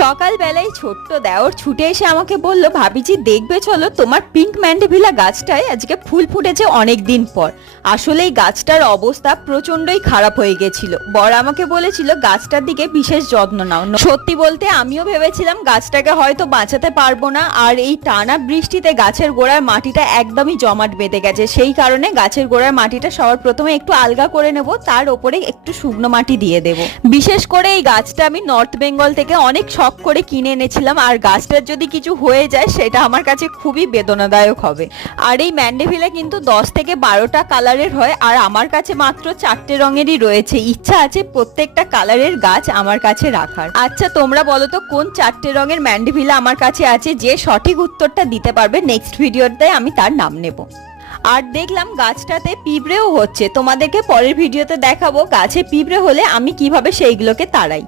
সকালবেলায় ছোট্ট দেওর ছুটে এসে আমাকে বলল, ভাবিজি দেখবে চলো তোমার পিঙ্ক ম্যান্ডেভিলা গাছটায় আজকে ফুল ফুটেছে অনেক দিন পর। আসলে এই গাছটার অবস্থা প্রচন্ডই খারাপ হয়ে গেছিল। বর আমাকে বলেছিল গাছটার দিকে বিশেষ যত্ন নাও। সত্যি বলতে আমিও ভেবেছিলাম গাছটাকে হয়তো বাঁচাতে পারবো না, আর এই টানা বৃষ্টিতে গাছের গোড়ার মাটিটা একদমই জমাট বেঁধে গেছে। সেই কারণে গাছের গোড়ার মাটিটা সবার প্রথমে একটু আলগা করে নেব, তার উপরে একটু শুকনো মাটি দিয়ে দেব। বিশেষ করে এই গাছটা আমি নর্থ বেঙ্গল থেকে অনেক শখ করে কিনে এনেছিলাম, আর গাছটার যদি কিছু হয়ে যায় সেটা আমার কাছে খুবই বেদনাদায়ক হবে। আর এই ম্যান্ডেভিলা কিন্তু 10 থেকে 12টা কালারের হয়, আর আমার কাছে মাত্র 4টে রঙেরই রয়েছে। ইচ্ছা আছে প্রত্যেকটা কালারের গাছ আমার কাছে রাখার। আচ্ছা তোমরা বলো তো কোন 4টে রঙের ম্যান্ডেভিলা আমার কাছে আছে? যে সঠিক উত্তরটা দিতে পারবে নেক্সট ভিডিওতে আমি তার নাম নেব। আর দেখলাম গাছটাতে পিঁপড়েও হচ্ছে, তোমাদেরকে পরের ভিডিওতে দেখাবো গাছে পিঁপড়ে হলে আমি কিভাবে সেইগুলোকে তাড়াই।